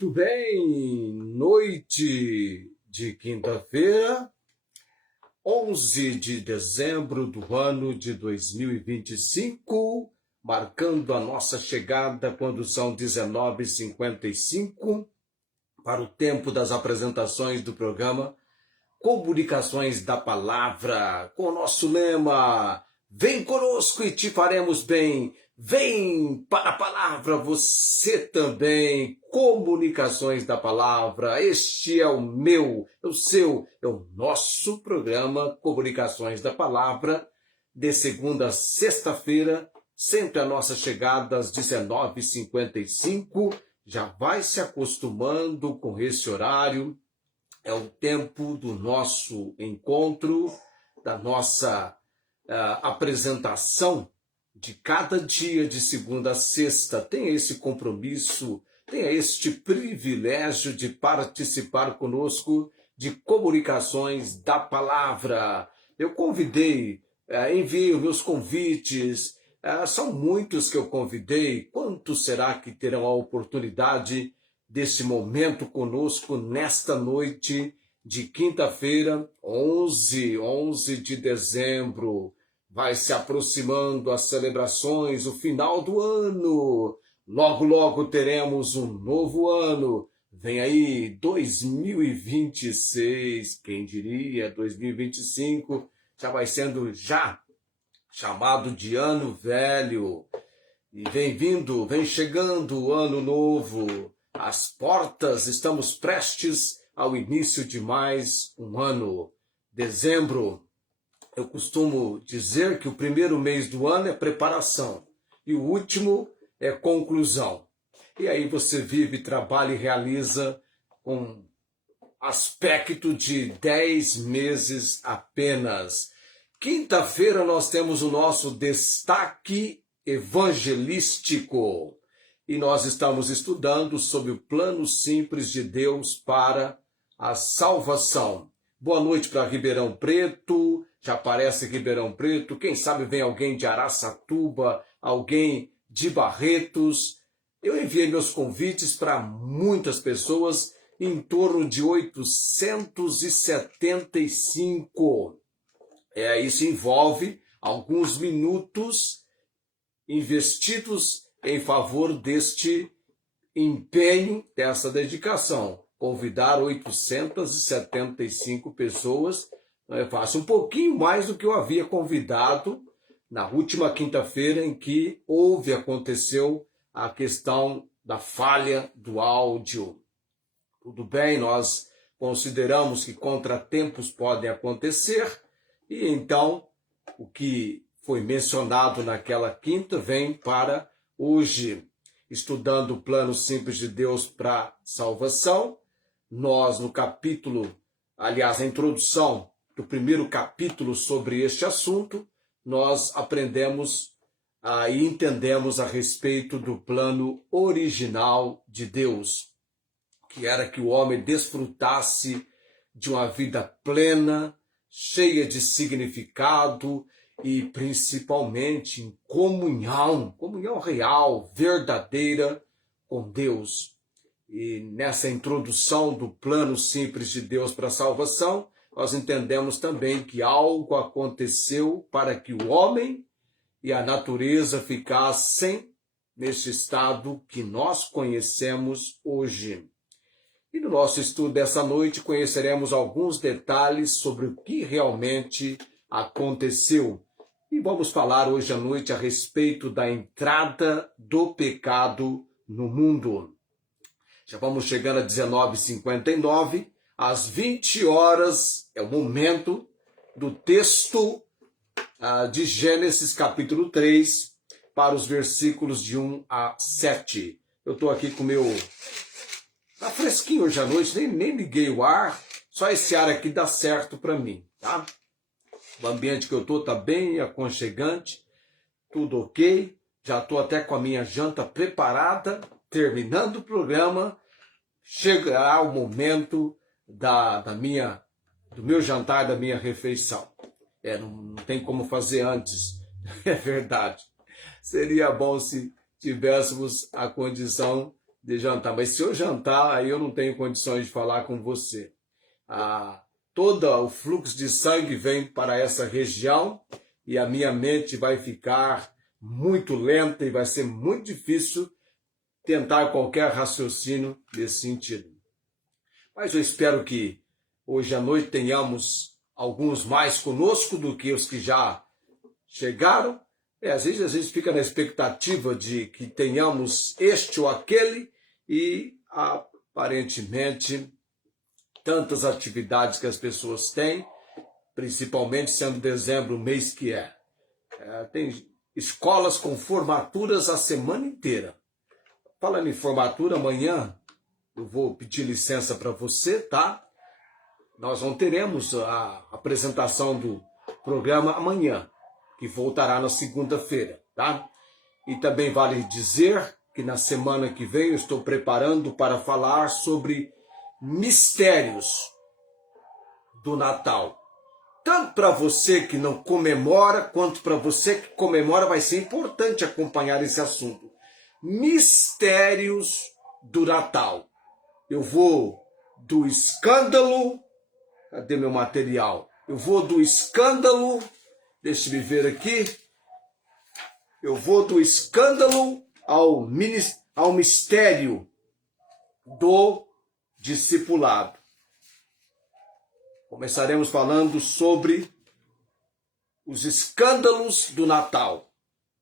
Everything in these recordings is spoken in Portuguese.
Muito bem, noite de quinta-feira, 11 de dezembro do ano de 2025, marcando a nossa chegada quando são 19h55, para o tempo das apresentações do programa Comunicações da Palavra, com o nosso lema: vem conosco e te faremos bem. Vem para a palavra você também. Comunicações da Palavra. Este é o meu, é o seu, é o nosso programa Comunicações da Palavra, de segunda a sexta-feira, sempre a nossa chegada às 19h55. Já vai se acostumando com esse horário. É o tempo do nosso encontro, da nossa apresentação de cada dia de segunda a sexta. Tenha esse compromisso, tenha este privilégio de participar conosco de Comunicações da Palavra. Eu convidei, enviei os meus convites, são muitos que eu convidei. Quantos será que terão a oportunidade desse momento conosco nesta noite de quinta-feira, 11 de dezembro? Vai se aproximando as celebrações, o final do ano. Logo, logo teremos um novo ano. Vem aí 2026, quem diria, 2025 já vai sendo chamado de ano velho. E vem vindo, vem chegando o ano novo. As portas, estamos prestes ao início de mais um ano. Dezembro. Eu costumo dizer que o primeiro mês do ano é preparação e o último é conclusão. E aí você vive, trabalha e realiza com aspecto de 10 meses apenas. Quinta-feira nós temos o nosso destaque evangelístico e nós estamos estudando sobre o plano simples de Deus para a salvação. Boa noite para Ribeirão Preto. Já aparece Ribeirão Preto, quem sabe vem alguém de Araçatuba, alguém de Barretos. Eu enviei meus convites para muitas pessoas, em torno de 875. Isso envolve alguns minutos investidos em favor deste empenho, dessa dedicação. Convidar 875 pessoas não é fácil. Um pouquinho mais do que eu havia convidado na última quinta-feira, em que aconteceu a questão da falha do áudio. Tudo bem, nós consideramos que contratempos podem acontecer, e então o que foi mencionado naquela quinta vem para hoje. Estudando o plano simples de Deus para a salvação, nós no capítulo, aliás, a introdução do primeiro capítulo sobre este assunto, nós aprendemos e entendemos a respeito do plano original de Deus, que era que o homem desfrutasse de uma vida plena, cheia de significado e principalmente em comunhão real, verdadeira com Deus. E nessa introdução do plano simples de Deus para a salvação, nós entendemos também que algo aconteceu para que o homem e a natureza ficassem nesse estado que nós conhecemos hoje. E no nosso estudo dessa noite conheceremos alguns detalhes sobre o que realmente aconteceu. E vamos falar hoje à noite a respeito da entrada do pecado no mundo. Já vamos chegando a 19h59, às 20 horas é o momento do texto de Gênesis capítulo 3, para os versículos de 1 a 7. Eu estou aqui com o meu... Tá fresquinho hoje à noite, nem liguei o ar, só esse ar aqui dá certo para mim, tá? O ambiente que eu estou está bem aconchegante, tudo ok, já estou até com a minha janta preparada, terminando o programa, chegará o momento do meu jantar, da minha refeição. Não tem como fazer antes, é verdade. Seria bom se tivéssemos a condição de jantar. Mas se eu jantar, aí eu não tenho condições de falar com você. Todo o fluxo de sangue vem para essa região e a minha mente vai ficar muito lenta e vai ser muito difícil tentar qualquer raciocínio nesse sentido. Mas eu espero que hoje à noite tenhamos alguns mais conosco do que os que já chegaram. Às vezes a gente fica na expectativa de que tenhamos este ou aquele e aparentemente tantas atividades que as pessoas têm, principalmente sendo dezembro o mês que é. Tem escolas com formaturas a semana inteira. Falando em formatura, amanhã eu vou pedir licença para você, tá? Nós não teremos a apresentação do programa amanhã, que voltará na segunda-feira, tá? E também vale dizer que na semana que vem eu estou preparando para falar sobre mistérios do Natal. Tanto para você que não comemora, quanto para você que comemora, vai ser importante acompanhar esse assunto. Mistérios do Natal. Eu vou do escândalo. Cadê meu material? Eu vou do escândalo. Deixa eu ver aqui. Eu vou do escândalo ao mistério do discipulado. Começaremos falando sobre os escândalos do Natal.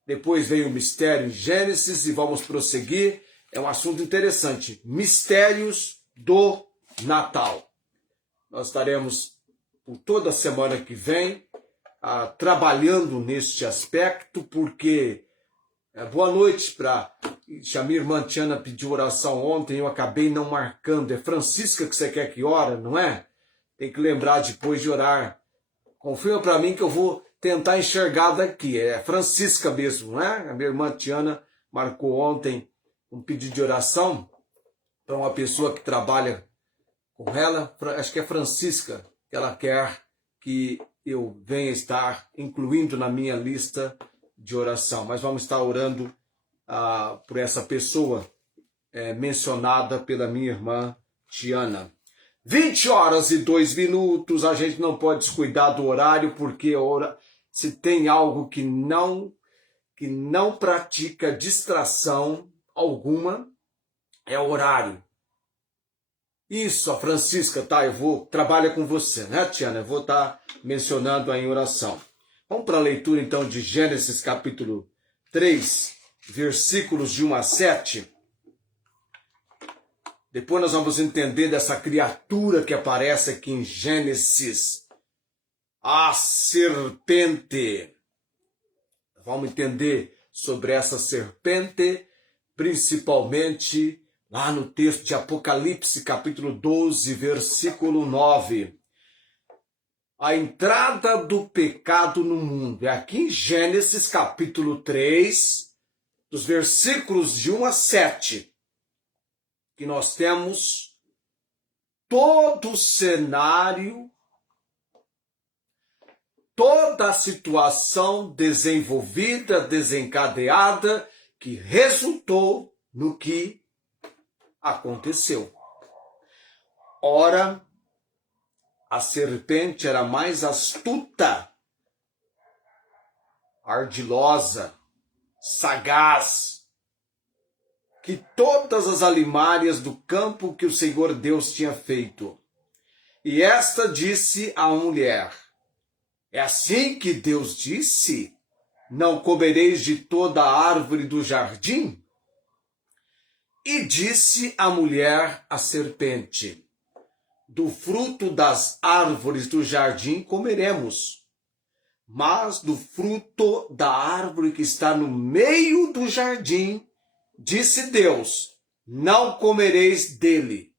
Depois vem o mistério em Gênesis e vamos prosseguir. É um assunto interessante. Mistérios do Natal. Nós estaremos por toda a semana que vem trabalhando neste aspecto, porque boa noite para a minha irmã Tiana pediu oração ontem, eu acabei não marcando. É Francisca que você quer que ora, não é? Tem que lembrar depois de orar. Confirma para mim que eu vou tentar enxergar daqui. É Francisca mesmo, não é? A minha irmã Tiana marcou ontem um pedido de oração para uma pessoa que trabalha com ela. Acho que é Francisca, que ela quer que eu venha estar incluindo na minha lista de oração. Mas vamos estar orando por essa pessoa mencionada pela minha irmã Tiana. 20h02, a gente não pode descuidar do horário, porque se tem algo que não pratica distração alguma, é o horário. Isso, a Francisca, tá? Trabalha com você, né, Tiana? Eu vou estar mencionando aí em oração. Vamos para a leitura, então, de Gênesis, capítulo 3, versículos de 1 a 7. Depois nós vamos entender dessa criatura que aparece aqui em Gênesis, a serpente. Vamos entender sobre essa serpente, principalmente lá no texto de Apocalipse, capítulo 12, versículo 9. A entrada do pecado no mundo. É aqui em Gênesis, capítulo 3, dos versículos de 1 a 7. Que nós temos todo o cenário, toda a situação desenvolvida, desencadeada, que resultou no que aconteceu. Ora, a serpente era mais astuta, ardilosa, sagaz, que todas as alimárias do campo que o Senhor Deus tinha feito. E esta disse à mulher: é assim que Deus disse? Não comereis de toda a árvore do jardim? E disse a mulher à serpente: do fruto das árvores do jardim comeremos, mas do fruto da árvore que está no meio do jardim, disse Deus, não comereis dele.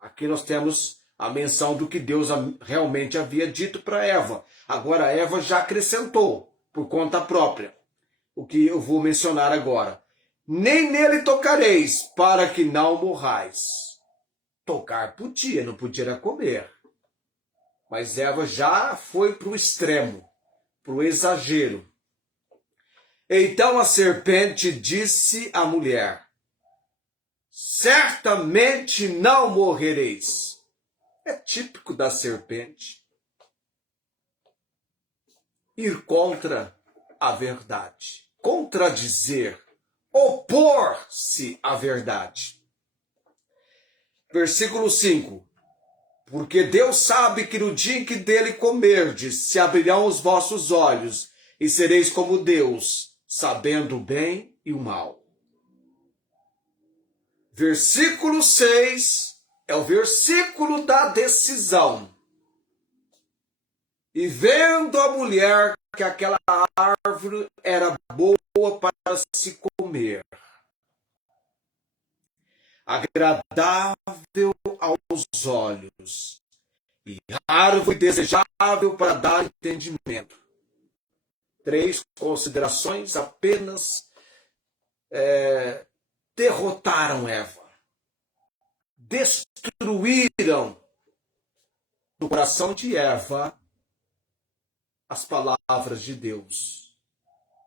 Aqui nós temos a menção do que Deus realmente havia dito para Eva. Agora Eva já acrescentou, por conta própria, o que eu vou mencionar agora. Nem nele tocareis, para que não morrais. Tocar podia, não podia comer. Mas Eva já foi para o extremo, para o exagero. Então a serpente disse à mulher: certamente não morrereis. É típico da serpente ir contra a verdade, contradizer, opor-se à verdade. Versículo 5. Porque Deus sabe que no dia em que dele comerdes, se abrirão os vossos olhos, e sereis como Deus, sabendo o bem e o mal. Versículo 6 é o versículo da decisão. E vendo a mulher que aquela árvore era boa para se comer, agradável aos olhos, e árvore desejável para dar entendimento. 3 considerações apenas derrotaram Eva. Destruíram do coração de Eva as palavras de Deus.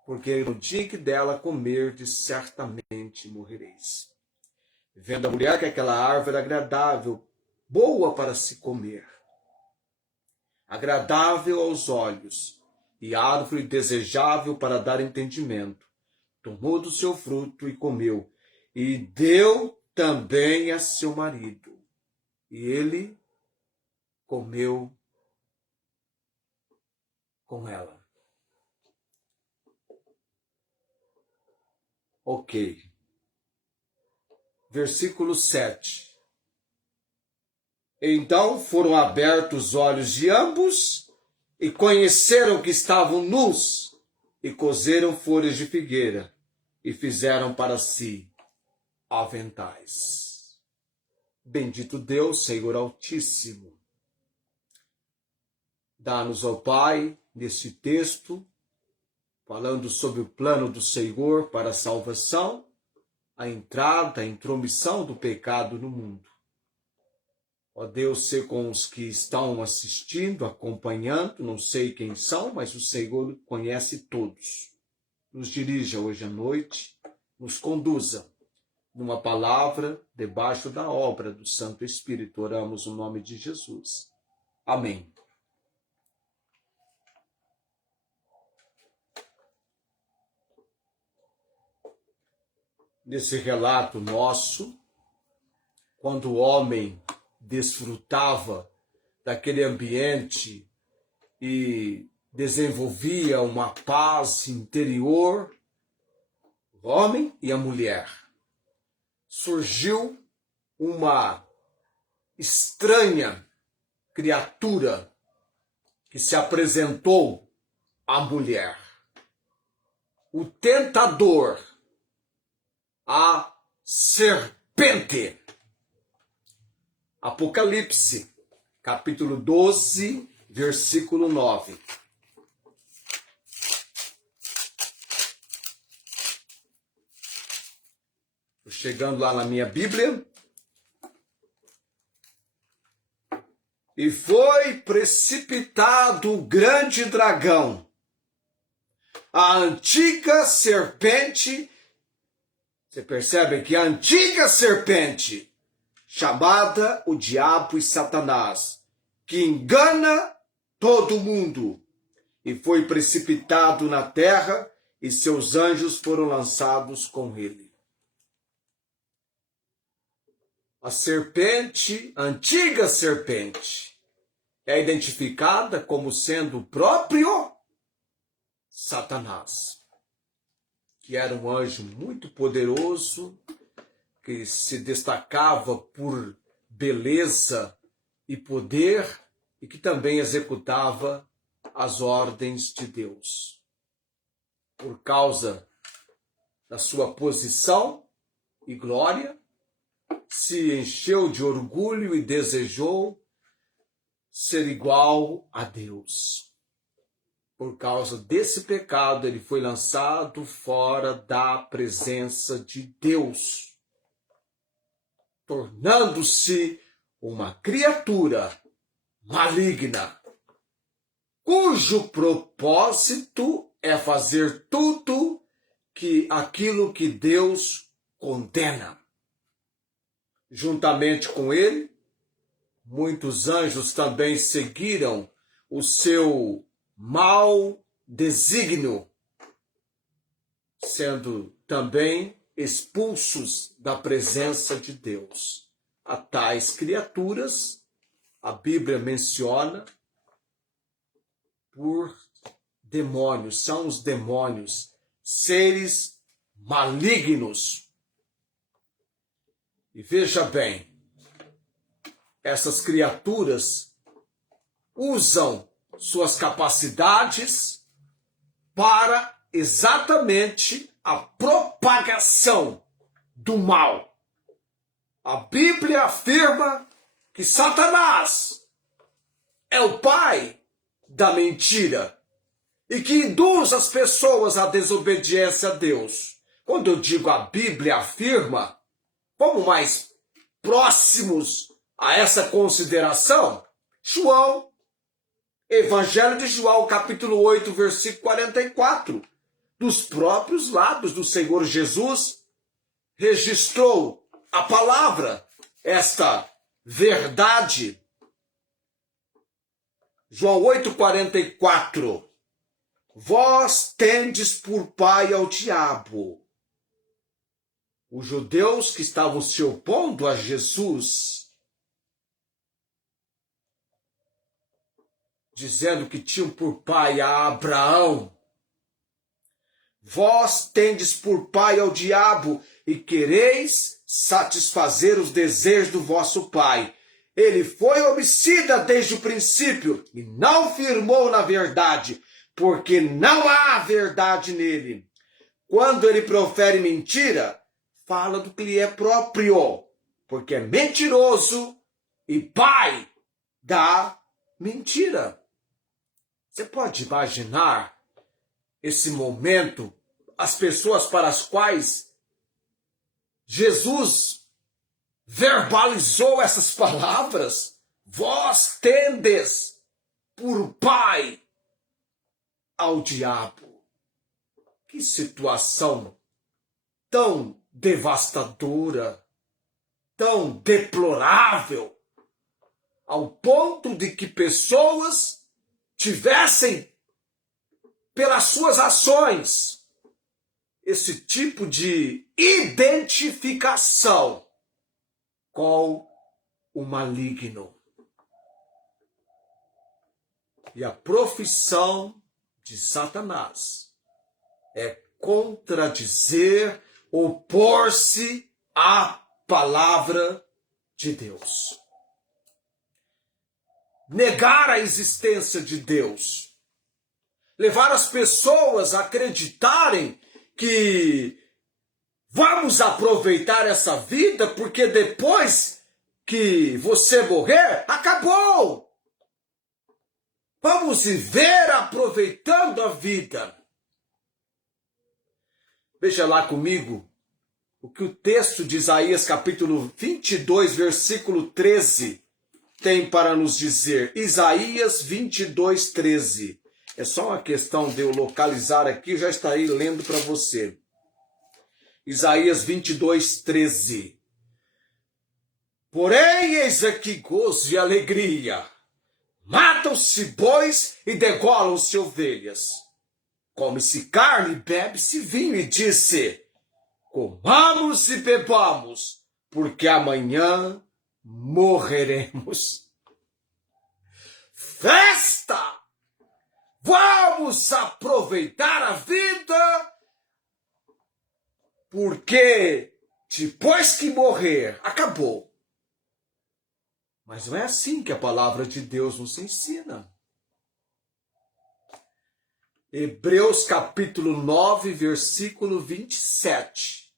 Porque no dia que dela comerdes, certamente morrereis. Vendo a mulher que aquela árvore era agradável, boa para se comer, agradável aos olhos, e árvore desejável para dar entendimento, tomou do seu fruto e comeu, e deu também a seu marido, e ele comeu com ela. Ok. Versículo 7. Então foram abertos os olhos de ambos, e conheceram que estavam nus, e coseram folhas de figueira, e fizeram para si aventais. Bendito Deus, Senhor Altíssimo. Dá-nos, ó Pai, neste texto, falando sobre o plano do Senhor para a salvação, a entrada, a intromissão do pecado no mundo. Ó Deus, ser com os que estão assistindo, acompanhando, não sei quem são, mas o Senhor conhece todos. Nos dirija hoje à noite, nos conduza numa palavra debaixo da obra do Santo Espírito. Oramos no nome de Jesus. Amém. Nesse relato nosso, quando o homem desfrutava daquele ambiente e desenvolvia uma paz interior, o homem e a mulher, surgiu uma estranha criatura que se apresentou à mulher. O tentador, a serpente. Apocalipse, capítulo 12, versículo 9. Estou chegando lá na minha Bíblia. E foi precipitado o grande dragão, a antiga serpente. Você percebe que a antiga serpente, chamada o diabo e Satanás, que engana todo mundo, e foi precipitado na terra, e seus anjos foram lançados com ele. A serpente, a antiga serpente, é identificada como sendo o próprio Satanás, que era um anjo muito poderoso, que se destacava por beleza e poder, e que também executava as ordens de Deus. Por causa da sua posição e glória, se encheu de orgulho e desejou ser igual a Deus. Por causa desse pecado, ele foi lançado fora da presença de Deus, tornando-se uma criatura maligna, cujo propósito é fazer tudo aquilo que Deus condena. juntamente com ele. Muitos anjos também seguiram o seu mau desígnio, sendo também expulsos da presença de Deus. A tais criaturas, a Bíblia menciona por demônios, são os demônios, seres malignos. E veja bem, essas criaturas usam suas capacidades para exatamente a propagação do mal. A Bíblia afirma que Satanás é o pai da mentira e que induz as pessoas à desobediência a Deus. Quando eu digo a Bíblia afirma, vamos mais próximos a essa consideração? João, Evangelho de João, capítulo 8, versículo 44. Dos próprios lábios do Senhor Jesus, registrou a palavra, esta verdade. João 8, 44. Vós tendes por pai ao diabo. Os judeus que estavam se opondo a Jesus, dizendo que tinham por pai a Abraão. Vós tendes por pai ao diabo e quereis satisfazer os desejos do vosso pai. Ele foi homicida desde o princípio e não firmou na verdade, porque não há verdade nele. Quando ele profere mentira, fala do que lhe é próprio, porque é mentiroso e pai da mentira. Você pode imaginar esse momento, as pessoas para as quais Jesus verbalizou essas palavras? Vós tendes por pai ao diabo. Que situação tão devastadora, tão deplorável, ao ponto de que pessoas tivessem, pelas suas ações, esse tipo de identificação com o maligno. E a profissão de Satanás é contradizer, opor-se à palavra de Deus. Negar a existência de Deus. Levar as pessoas a acreditarem que vamos aproveitar essa vida porque depois que você morrer, acabou. Vamos viver aproveitando a vida. Veja lá comigo o que o texto de Isaías capítulo 22, versículo 13 tem para nos dizer. Isaías 22, 13. É só uma questão de eu localizar aqui, já estarei lendo para você. Isaías 22, 13. Porém, eis aqui gozo e alegria. Matam-se bois e degolam-se ovelhas. Come-se carne e bebe-se vinho, e disse: comamos e bebamos, porque amanhã morreremos. Festa! Vamos aproveitar a vida, porque depois que morrer, acabou. Mas não é assim que a palavra de Deus nos ensina. Hebreus capítulo 9, versículo 27.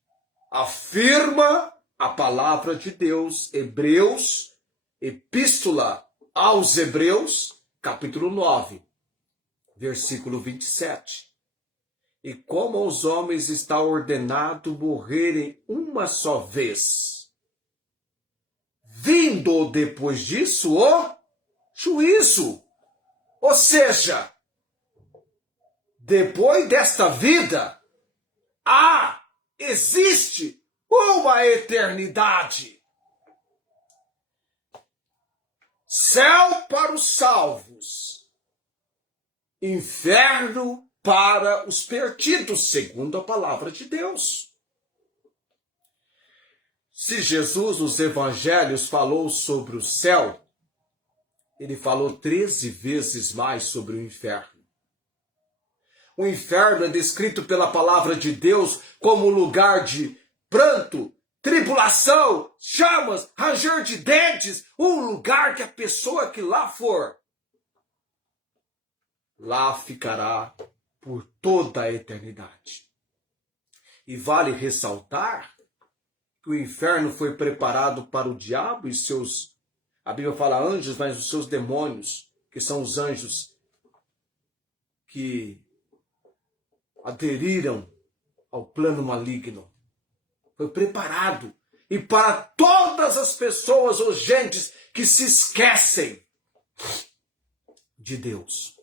Afirma a palavra de Deus. Hebreus, epístola aos Hebreus, capítulo 9, versículo 27. E como aos homens está ordenado morrerem uma só vez, vindo depois disso o juízo. Ou seja, depois desta vida, existe uma eternidade. céu para os salvos, inferno para os perdidos, segundo a palavra de Deus. Se Jesus nos evangelhos falou sobre o céu, ele falou 13 vezes mais sobre o inferno. O inferno é descrito pela palavra de Deus como lugar de pranto, tribulação, chamas, ranger de dentes, um lugar que a pessoa que lá for, lá ficará por toda a eternidade. E vale ressaltar que o inferno foi preparado para o diabo e seus, a Bíblia fala anjos, mas os seus demônios, que são os anjos que aderiram ao plano maligno. Foi preparado. E para todas as pessoas ou gentes que se esquecem de Deus.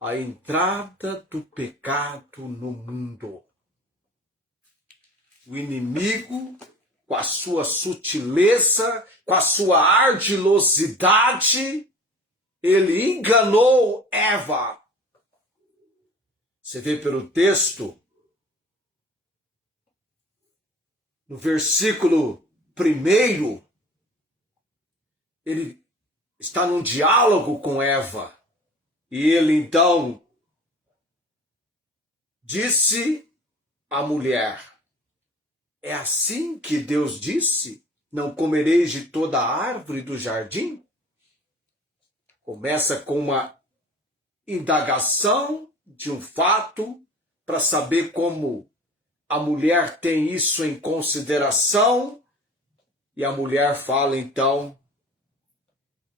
A entrada do pecado no mundo. O inimigo, com a sua sutileza, com a sua ardilosidade, ele enganou Eva. Você vê pelo texto, no versículo 1, ele está num diálogo com Eva. E ele então disse à mulher, é assim que Deus disse, não comereis de toda a árvore do jardim? Começa com uma indagação de um fato para saber como a mulher tem isso em consideração. E a mulher fala então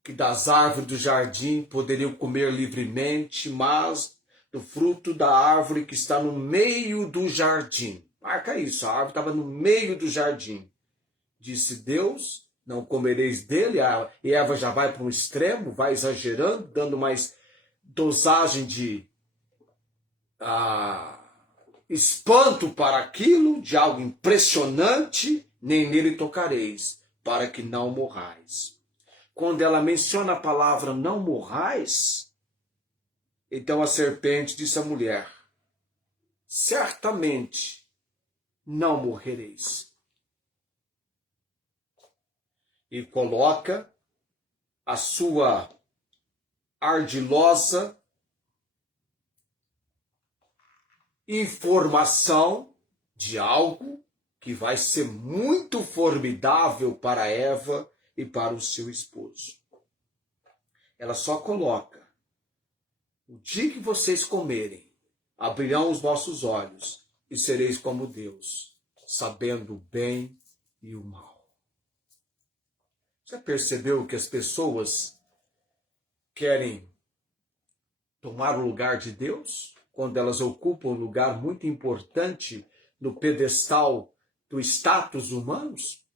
que das árvores do jardim poderiam comer livremente, mas do fruto da árvore que está no meio do jardim. Marca isso, a árvore estava no meio do jardim. Disse Deus, não comereis dele. E Eva já vai para um extremo, vai exagerando, dando mais dosagem de espanto para aquilo, de algo impressionante, nem nele tocareis, para que não morrais. Quando ela menciona a palavra não morrais, então a serpente disse à mulher, certamente não morrereis. E coloca a sua ardilosa informação de algo que vai ser muito formidável para Eva e para o seu esposo. Ela só coloca, o dia que vocês comerem, abrirão os vossos olhos e sereis como Deus, sabendo o bem e o mal. Você percebeu que as pessoas querem tomar o lugar de Deus? Quando elas ocupam um lugar muito importante no pedestal do status humanos,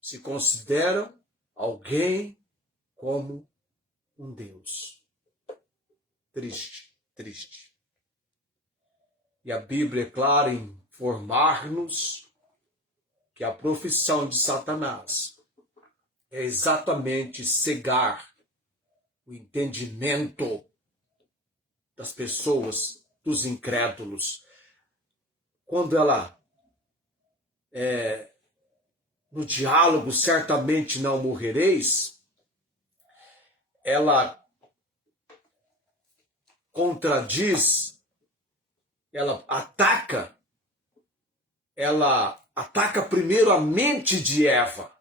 se consideram alguém como um Deus. Triste, triste. E a Bíblia é clara em informar-nos que a profissão de Satanás é exatamente cegar o entendimento das pessoas, dos incrédulos. Quando ela, no diálogo, certamente não morrereis, ela contradiz, ela ataca primeiro a mente de Eva.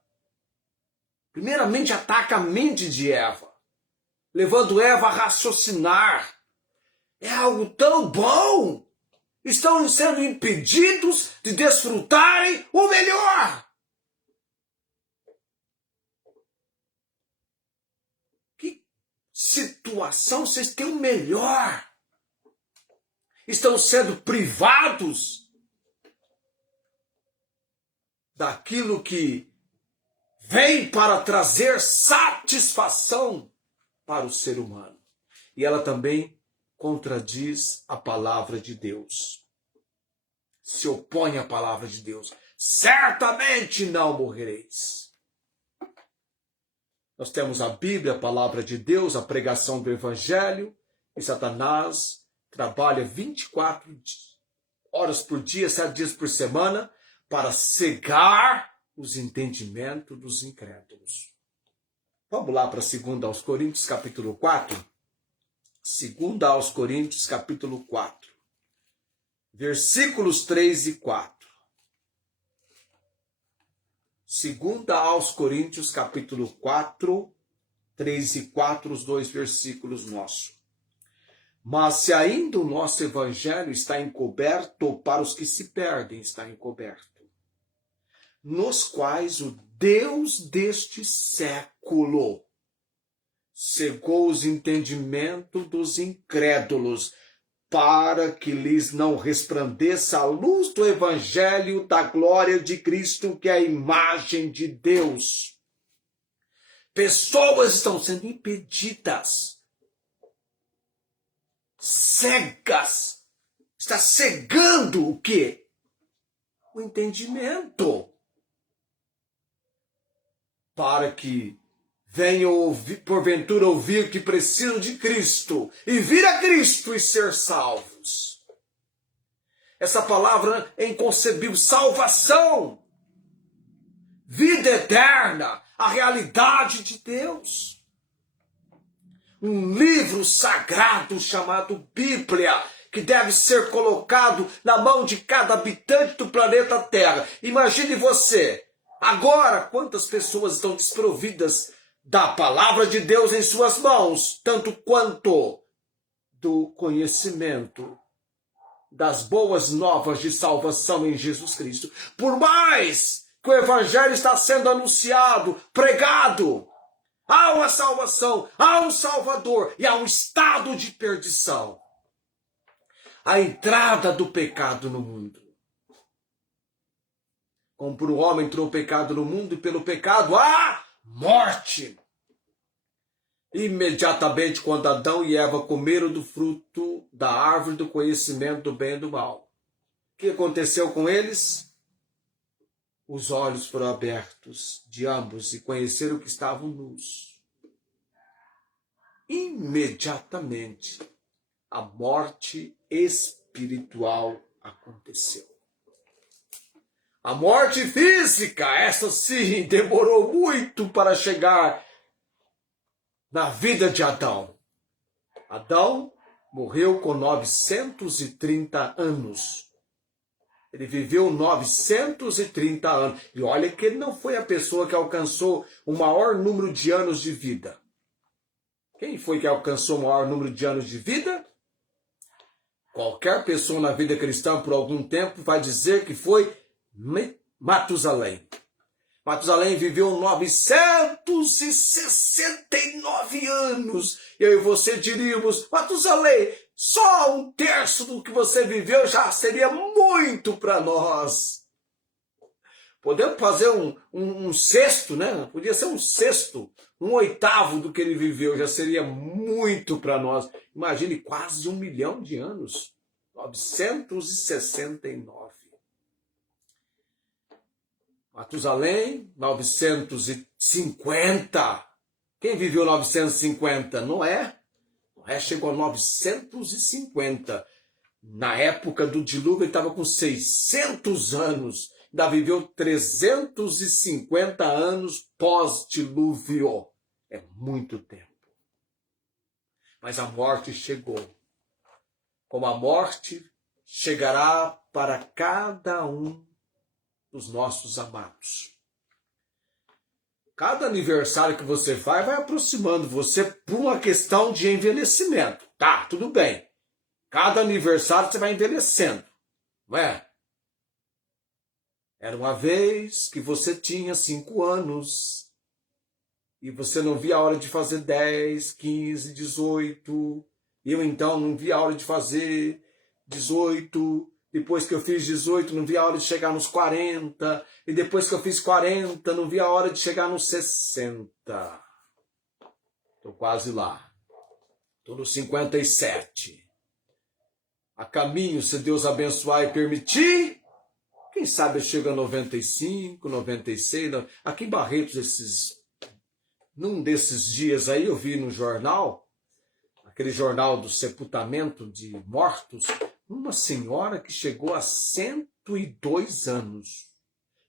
Primeiramente ataca a mente de Eva, levando Eva a raciocinar. É algo tão bom! Estão sendo impedidos de desfrutarem o melhor! Que situação! Vocês têm o melhor! Estão sendo privados daquilo que vem para trazer satisfação para o ser humano. E ela também contradiz a palavra de Deus. Se opõe à palavra de Deus. Certamente não morrereis. Nós temos a Bíblia, a palavra de Deus, a pregação do Evangelho, e Satanás trabalha 24 horas por dia, 7 dias por semana, para cegar os entendimentos dos incrédulos. Vamos lá para 2 aos Coríntios, capítulo 4. 2 aos Coríntios, capítulo 4. Versículos 3 e 4. 2 aos Coríntios, capítulo 4, 3 e 4, os dois versículos nossos. Mas se ainda o nosso evangelho está encoberto, para os que se perdem está encoberto, nos quais o Deus deste século cegou os entendimentos dos incrédulos, para que lhes não resplandeça a luz do evangelho da glória de Cristo, que é a imagem de Deus. Pessoas estão sendo impedidas, cegas. Está cegando o quê? O entendimento. Para que venham ouvir, porventura ouvir que precisam de Cristo e vir a Cristo e ser salvos. Essa palavra é inconcebível. Salvação, vida eterna, a realidade de Deus. Um livro sagrado chamado Bíblia, que deve ser colocado na mão de cada habitante do planeta Terra. Imagine você, agora, quantas pessoas estão desprovidas da palavra de Deus em suas mãos, tanto quanto do conhecimento das boas novas de salvação em Jesus Cristo. Por mais que o evangelho está sendo anunciado, pregado, há uma salvação, há um Salvador e há um estado de perdição. A entrada do pecado no mundo. Como por um homem entrou o pecado no mundo, e pelo pecado há morte. Imediatamente, quando Adão e Eva comeram do fruto da árvore do conhecimento do bem e do mal, o que aconteceu com eles? Os olhos foram abertos de ambos e conheceram que estavam nus. Imediatamente, a morte espiritual aconteceu. A morte física, essa sim, demorou muito para chegar na vida de Adão. Adão morreu com 930 anos. Ele viveu 930 anos. E olha que ele não foi a pessoa que alcançou o maior número de anos de vida. Quem foi que alcançou o maior número de anos de vida? Qualquer pessoa na vida cristã por algum tempo vai dizer que foi Matusalém. Matusalém viveu 969 anos. Eu e você diríamos, Matusalém, só 1/3 do que você viveu já seria muito para nós. Podemos fazer um sexto, né? Podia ser um sexto, 1/8 do que ele viveu, já seria muito para nós. Imagine, quase 1 milhão de anos. 969. Matusalém, 950. Quem viveu 950? Noé. Noé chegou a 950. Na época do dilúvio, ele estava com 600 anos. Ainda viveu 350 anos pós-dilúvio. É muito tempo. Mas a morte chegou. Como a morte chegará para cada um dos nossos amados. Cada aniversário que você faz vai aproximando você por uma questão de envelhecimento. Tá, tudo bem. Cada aniversário você vai envelhecendo, não é? Era uma vez que você tinha 5 anos e você não via a hora de fazer 10, 15, 18. Eu então não via a hora de fazer 18. Depois que eu fiz 18, não vi a hora de chegar nos 40. E depois que eu fiz 40, não vi a hora de chegar nos 60. Estou quase lá. Estou nos 57. A caminho, se Deus abençoar e permitir, quem sabe eu chego a 95, 96. Aqui em Barretos, esses Num desses dias aí eu vi no jornal, aquele jornal do sepultamento de mortos, uma senhora que chegou a 102 anos.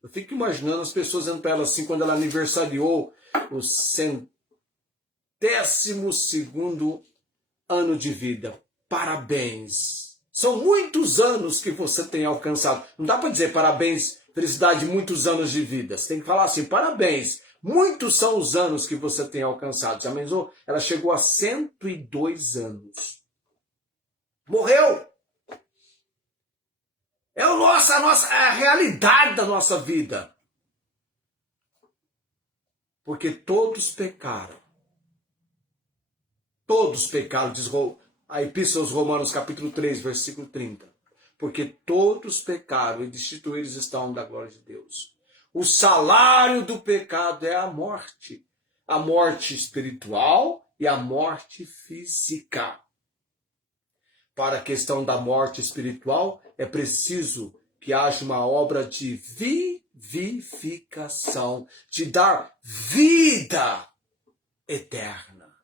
Eu fico imaginando as pessoas dizendo para ela assim, quando ela aniversariou o 102º ano de vida. Parabéns! São muitos anos que você tem alcançado. Não dá para dizer parabéns, felicidade, muitos anos de vida. Você tem que falar assim, parabéns! Muitos são os anos que você tem alcançado. Já pensou? Ela chegou a 102 anos. Morreu! É a realidade da nossa vida. Porque todos pecaram. Todos pecaram, diz a Epístola aos Romanos, capítulo 3, versículo 30. Porque todos pecaram e destituídos estão da glória de Deus. O salário do pecado é a morte espiritual e a morte física. Para a questão da morte espiritual, é preciso que haja uma obra de vivificação, de dar vida eterna.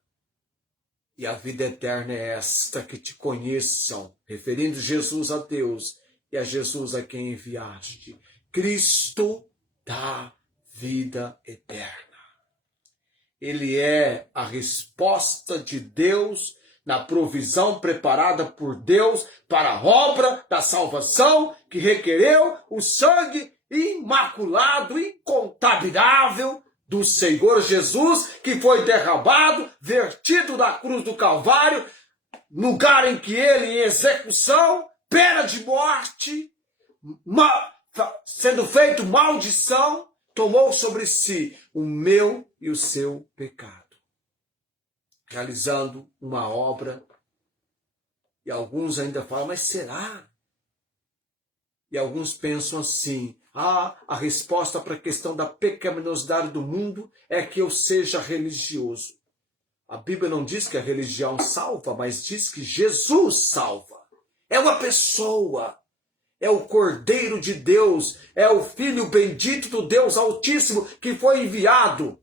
E a vida eterna é esta, que te conheçam, referindo Jesus a Deus e a Jesus a quem enviaste. Cristo dá vida eterna. Ele é a resposta de Deus na provisão preparada por Deus para a obra da salvação que requereu o sangue imaculado, incontaminável do Senhor Jesus, que foi derramado, vertido na cruz do Calvário, lugar em que ele, em execução, pena de morte, sendo feito maldição, tomou sobre si o meu e o seu pecado, realizando uma obra. E alguns ainda falam, mas será? E alguns pensam assim, a resposta para a questão da pecaminosidade do mundo é que eu seja religioso. A Bíblia não diz que a religião salva, mas diz que Jesus salva. É uma pessoa, é o Cordeiro de Deus, é o Filho bendito do Deus Altíssimo que foi enviado.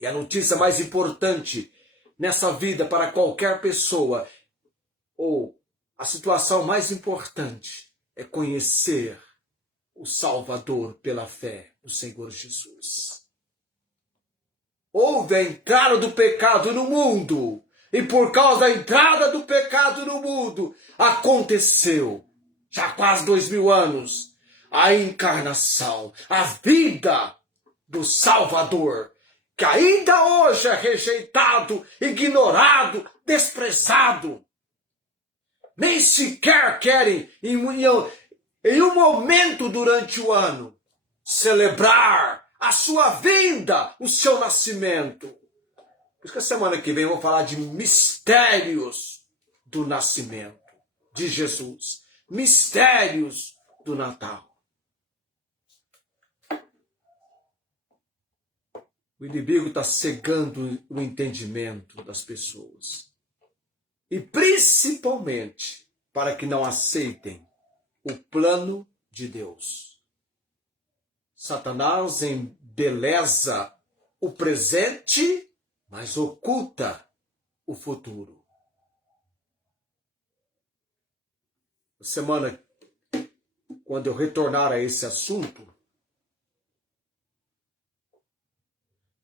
E a notícia mais importante nessa vida para qualquer pessoa, ou a situação mais importante, é conhecer o Salvador pela fé no Senhor Jesus. Houve a entrada do pecado no mundo, e por causa da entrada do pecado no mundo, aconteceu, já há quase 2000 anos, a encarnação, a vida do Salvador, que ainda hoje é rejeitado, ignorado, desprezado. Nem sequer querem, em um momento durante o ano, celebrar a sua vinda, o seu nascimento. Por isso que a semana que vem eu vou falar de mistérios do nascimento de Jesus. Mistérios do Natal. O inimigo está cegando o entendimento das pessoas. E principalmente para que não aceitem o plano de Deus. Satanás embeleza o presente, mas oculta o futuro. Semana, quando eu retornar a esse assunto,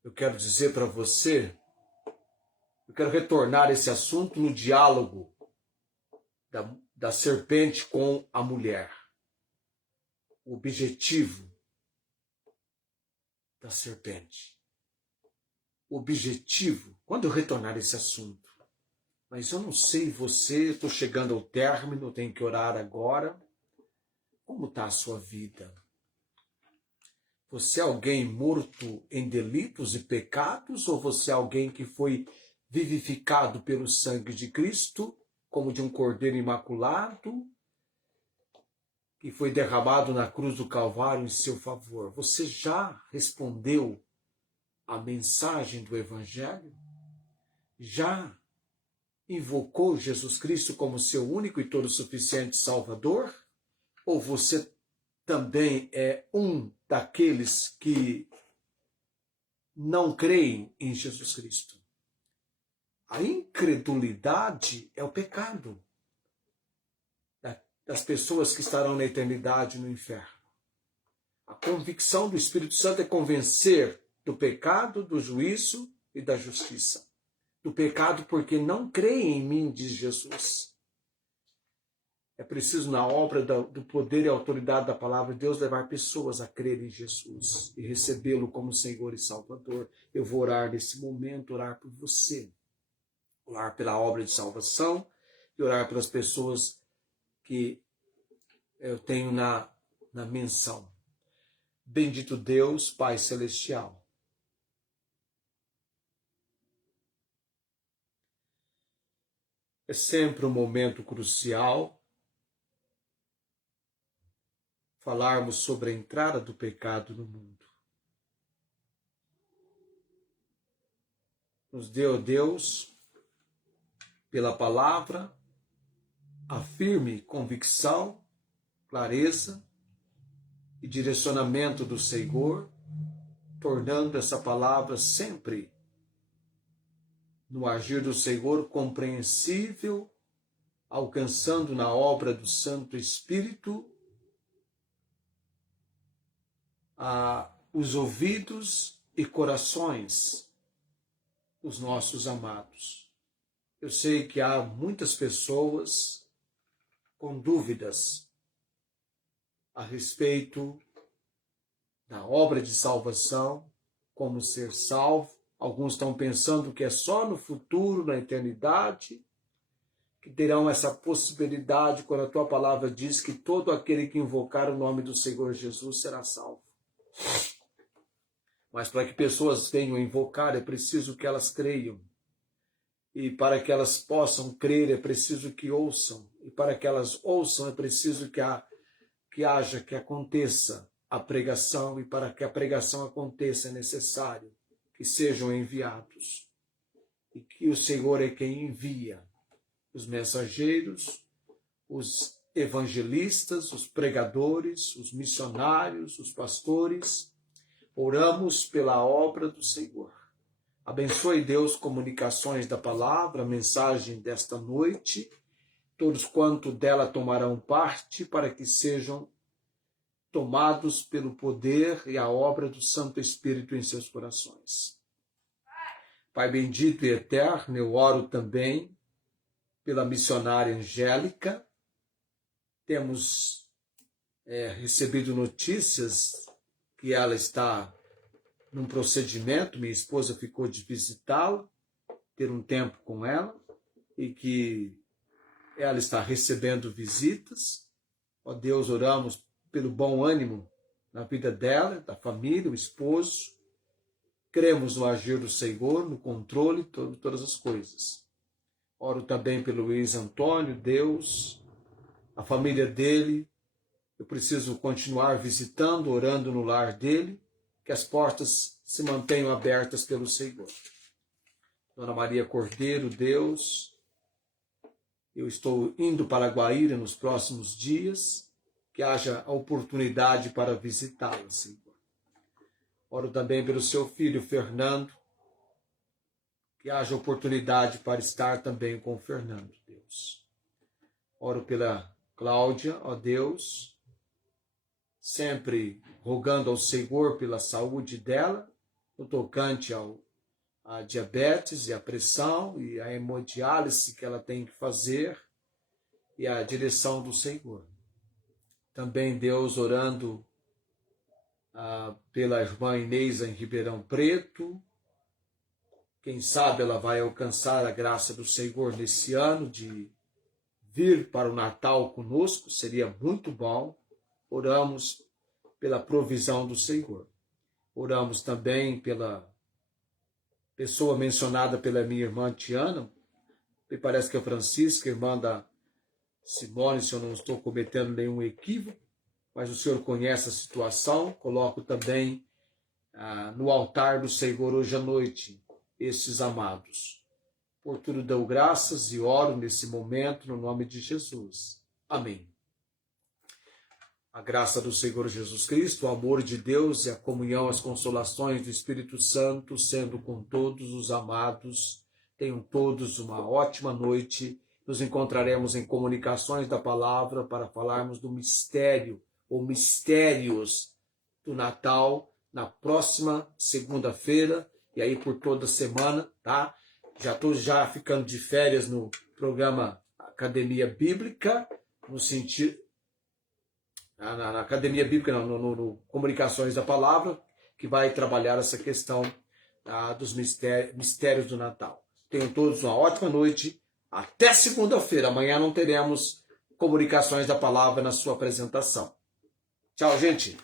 eu quero dizer para você, eu quero retornar a esse assunto no diálogo da serpente com a mulher. O objetivo da serpente. O objetivo, quando eu retornar a esse assunto, mas eu não sei você, estou chegando ao término, tenho que orar agora. Como está a sua vida? Você é alguém morto em delitos e pecados, ou você é alguém que foi vivificado pelo sangue de Cristo, como de um cordeiro imaculado, que foi derramado na cruz do Calvário em seu favor? Você já respondeu a mensagem do Evangelho? Já invocou Jesus Cristo como seu único e todo suficiente Salvador? Ou você também é um daqueles que não creem em Jesus Cristo. A incredulidade é o pecado das pessoas que estarão na eternidade no inferno. A convicção do Espírito Santo é convencer do pecado, do juízo e da justiça. Do pecado porque não creem em mim, diz Jesus. É preciso, na obra do poder e autoridade da palavra de Deus, levar pessoas a crer em Jesus e recebê-lo como Senhor e Salvador. Eu vou orar nesse momento, orar por você. Orar pela obra de salvação e orar pelas pessoas que eu tenho na menção. Bendito Deus, Pai Celestial. É sempre um momento crucial falarmos sobre a entrada do pecado no mundo. Nos deu Deus, pela palavra, a firme convicção, clareza e direcionamento do Senhor, tornando essa palavra sempre no agir do Senhor compreensível, alcançando na obra do Santo Espírito os ouvidos e corações dos nossos amados. Eu sei que há muitas pessoas com dúvidas a respeito da obra de salvação, como ser salvo. Alguns estão pensando que é só no futuro, na eternidade, que terão essa possibilidade quando a tua palavra diz que todo aquele que invocar o nome do Senhor Jesus será salvo. Mas para que pessoas venham invocar, é preciso que elas creiam. E para que elas possam crer, é preciso que ouçam. E para que elas ouçam, é preciso que aconteça a pregação. E para que a pregação aconteça, é necessário que sejam enviados. E que o Senhor é quem envia os mensageiros, os evangelistas, os pregadores, os missionários, os pastores. Oramos pela obra do Senhor. Abençoe, Deus, comunicações da palavra, a mensagem desta noite, todos quanto dela tomarão parte, para que sejam tomados pelo poder e a obra do Santo Espírito em seus corações. Pai bendito e eterno, eu oro também pela missionária Angélica. Temos recebido notícias que ela está num procedimento, minha esposa ficou de visitá-la, ter um tempo com ela, e que ela está recebendo visitas. Ó Deus, oramos pelo bom ânimo na vida dela, da família, o esposo. Cremos no agir do Senhor, no controle de todas as coisas. Oro também pelo Luiz Antônio, Deus, a família dele. Eu preciso continuar visitando, orando no lar dele, que as portas se mantenham abertas pelo Senhor. Dona Maria Cordeiro, Deus, eu estou indo para Guaíra nos próximos dias, que haja a oportunidade para visitá-la, Senhor. Oro também pelo seu filho, Fernando, que haja oportunidade para estar também com o Fernando, Deus. Oro pela Cláudia, ó Deus, sempre rogando ao Senhor pela saúde dela, no tocante a diabetes e a pressão e a hemodiálise que ela tem que fazer e a direção do Senhor. Também, Deus, orando pela irmã Inês em Ribeirão Preto. Quem sabe ela vai alcançar a graça do Senhor nesse ano de vir para o Natal conosco, seria muito bom. Oramos pela provisão do Senhor. Oramos também pela pessoa mencionada pela minha irmã Tiana, me parece que é Francisca, irmã da Simone, se eu não estou cometendo nenhum equívoco, mas o Senhor conhece a situação. Coloco também no altar do Senhor hoje à noite estes amados. Por tudo dou graças e oro nesse momento no nome de Jesus. Amém. A graça do Senhor Jesus Cristo, o amor de Deus e a comunhão, as consolações do Espírito Santo, sendo com todos os amados. Tenham todos uma ótima noite. Nos encontraremos em Comunicações da Palavra para falarmos do mistério, ou mistérios do Natal, na próxima segunda-feira, e aí por toda a semana, tá? Já estou ficando de férias no programa Academia Bíblica, no sentido... na Academia Bíblica, não, no Comunicações da Palavra, que vai trabalhar essa questão dos mistérios do Natal. Tenham todos uma ótima noite. Até segunda-feira. Amanhã não teremos Comunicações da Palavra na sua apresentação. Tchau, gente.